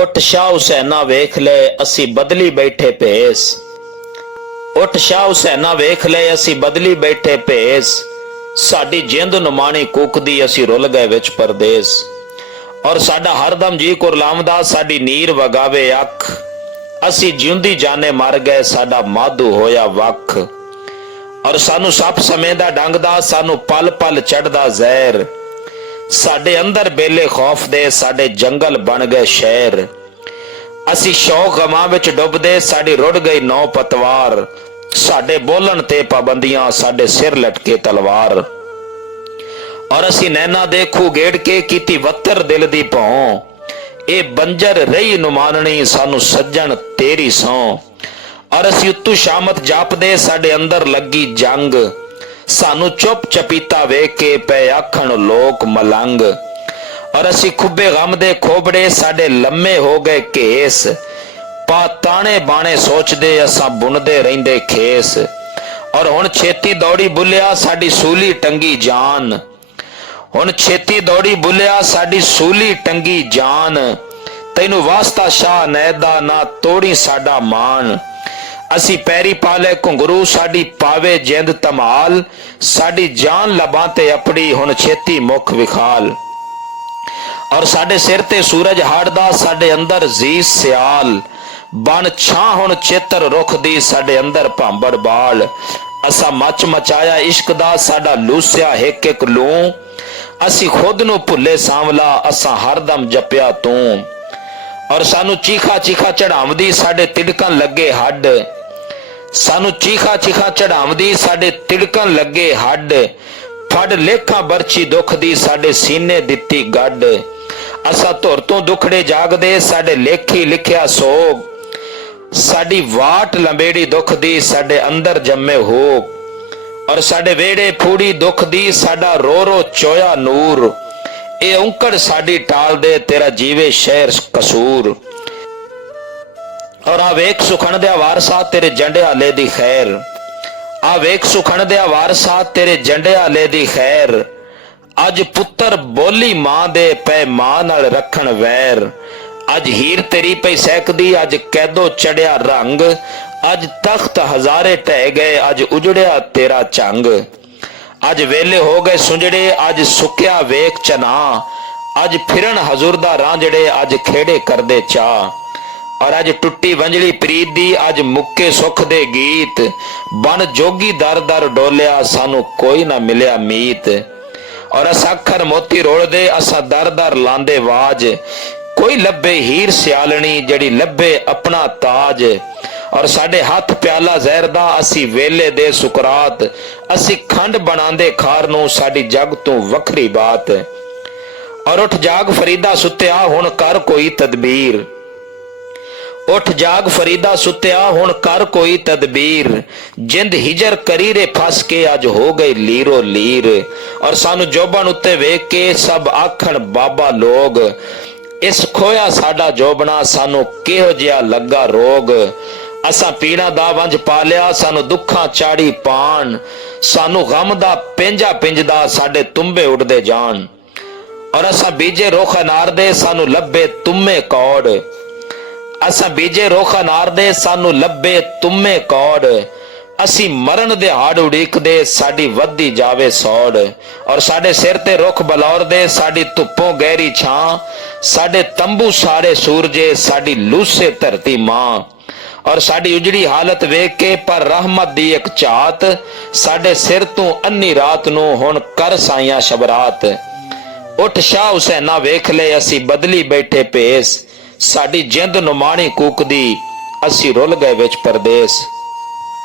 उठ शाह हुसैना वेख ले असी बदली बैठे भेस। उठ शाह हुसैना वेख ले असी बदली बैठे भेस। साडी जिंद नुमाणी कुकदी असी रुल गए विच परदेस। और साडा हरदम जी कुरलामदा साडी नीर वगावे अख। असी जिउंदी जाने मर गए साडा माधू होया वख। और सानू सप समेंदा डंगदा सानू पल पल चढ़दा जहर। साडे अंदर बेले खौफ दे साडे जंगल बन गए शहर। असी शौक गमां विच डुबदे साडी रुड़ गई नौ पतवार। साडे बोलन ते पाबंदियां साडे सिर लटके तलवार। और असी नैना दे खूह गेड़ के कीती वत्तर दिल दी भौं। ए बंजर रही नुमाननी सानू सज्जन तेरी सौं। और असी उत्तू शामत जापदे साडे अंदर लगी जंग। सानू चुप चपीता वेख के पे आखण लोक मलंग। और असी खुबे गम दे खोबड़े साडे लम्मे हो गए केस। पा ताने बाणे सोचदे असां बुनदे रहिंदे खेस। और हुण छेती दौड़ी बुलिया साडी सूली टंगी जान। हुण छेती दौड़ी बुलिया साडी सूली टंगी जान। तैनू वास्ता शाह नैदा ना तोड़ी साडा मान। असी पैरी पाले घुंगरू साडी पावे जिंद धमाल। साडी जान लबां ते अपड़ी हुण छेती मुख विखाल। और साडे सिर ते सूरज हाड़दा साडे अंदर जी सियाल। बन छां हुण चेतर रुख दी साडे अंदर भांबड़ बाल। असा मच मचाया इश्क दा साडा लूसिया हिक हिक लूं। असी खुद नू भुले सांवला असा हरदम जपिया तू। और सानू चीखा चीखा चढ़ावदी साडे तिड़कन लगे हड। सानू चीखा चीखा चढ़ावदी साडे तिड़कन लगे हड। फड़ लेखा बरछी दुख दी साडे सीने दित्ती गड। असा धुर तो दुखड़े जागदे साडे लेखी लिखिया सोग। साडी वाट लंबेड़ी दुख दी साडे अंदर जम्मे होग। और साडे वेड़े फूड़ी दुख दी साडा रो रो चोया नूर। ए औंकड़ साडी टाल दे तेरा जीवे शहर कसूर। और आ वेख सुखण दे वारसा तेरे जंडे आले दी खैर। आ वेख सुखण दे वारसा तेरे जंडे आले दी खैर। अज पुत्र बोली मां दे पै मां नाल रखण वैर। अज हीर तेरी पई सैकदी अज कैदो चढ़िया रंग। अज तख्त हजारे टह गए अज उजड़िया तेरा चंग। अज वेले हो गए सुंजड़े अज सुक्या वेख चना। अज फिरन हजूर दा रांझड़े अज खेड़े करदे चा। और अज टुट्टी वंजली प्रीत दी अज मुक्के सुख दे गीत। बन जोगी दर दर डोलिया सानू कोई ना मिलिया मीत। और असा अखर मोती रोड़ दे असा दर दर लांदे वाज। कोई लब्बे हीर सियालनी जड़ी लब्बे अपना ताज। और साडे हाथ प्याला जहर दा असी वेले दे सुकरात। असी खंड बनांदे खार नू साडी जग तू वखरी बात। और उठ जाग फरीदा सुत्या हुण कर कोई तदबीर। उठ जाग फरीदा सुत्या हुण कर कोई तदबीर। जिंद हिजर करी रे फस के अज हो गई लीरो लीर। और सानू जोबन उत्ते वेख के सब आखण बाबा लोग। इस खोया साडा जोबना सानू किहो जिहा लगा रोग। असा पीना दा वंज पालिया सानू दुखा चाड़ी पान। सानू गम दा पेंजा पिंजदा साडे तुम्बे उड़दे जान। और असा बीजे रुख अनार दे सानू लब्बे तुम्मे कौड़। असा बीजे रुख अनार दे सानू लब्बे तुम्मे कौड़। असी मरण दे हाड़ उड़ीकदे साडी वधी जावे सौड़। और साडे सिर ते रुख बलौर दे साडी धुप्पों गहरी छां। साडे तंबू सारे सूरजे साडी लूसे धरती मां। और साडी उजड़ी हालत वेख के पर रहमत दी एक झात। साडे सिर तू अन्नी रात नू हुण कर साइयां शबरात। उठ शाह हुसैना वेख ले असी बदली बैठे भेस। साडी जिंद नुमाणी कूकदी असी रुल गए विच परदेस।